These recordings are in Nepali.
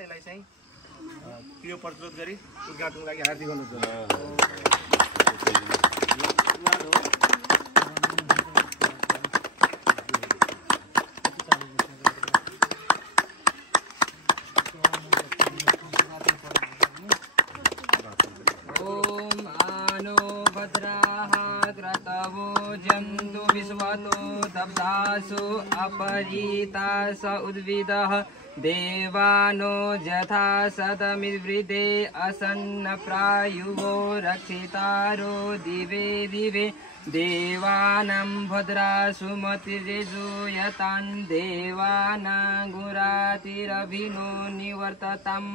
यसलाई चाहिँ क्रियो प्रतिरोध गरी उद्घाटनको लागि हार्दिक अनुरोध ओम आनो भद्राः क्रतवो जन्तु विश्वतो दब्धासु अपरीतास उद्भिदः देवानो यथा सदमिवृते असन्नप्रायुवो रक्षितारो दिवे दिवे देवानां भद्रासु मतिर्यजूयतान् देवानागुरातिरभिनो निवर्तताम्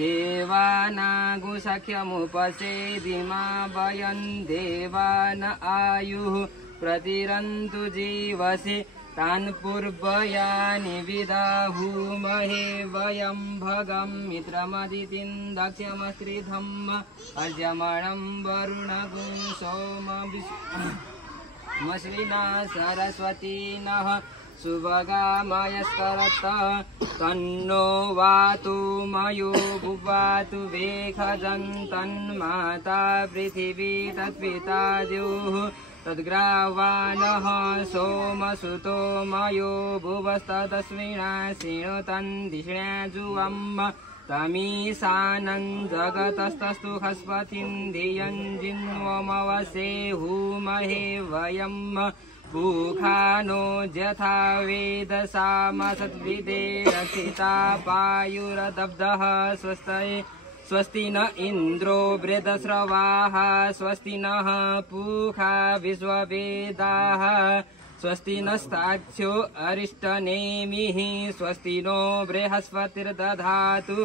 देवानागुसख्यमुपसेदिमा वयं देवान आयुः प्रतिरन्तु जीवसे तान् पूर्वयानि विदाहुमहे वयं भगं मित्रमदितिं दक्ष्यमस्त्रिधम् अर्यमणं वरुणगुं सोमश्विना सरस्वती नः सुभगामयस्करत तन्नो वातु मयो भुवातु वेखजं तन्माता पृथिवी तत्पिता द्युः तद्ग्रावाणः सोमसुतो मयो भुवस्तदस्मिना शृणुतन्धिष्ण्याजुवम् तमीशानं जगतस्तस्तु हस्पतिं धियं जिन्वमवसे हुमहे वयं भूखानो यथा वेदसामसद्विदे रक्षिता पायुरदब्धः स्वस्ति न इन्द्रो वृद्धस्रवाः स्वस्ति नः पूषा विश्ववेदाः स्वस्ति नस्ताक्ष्यो अरिष्टनेमिः स्वस्ति नो बृहस्पतिर्दधातु।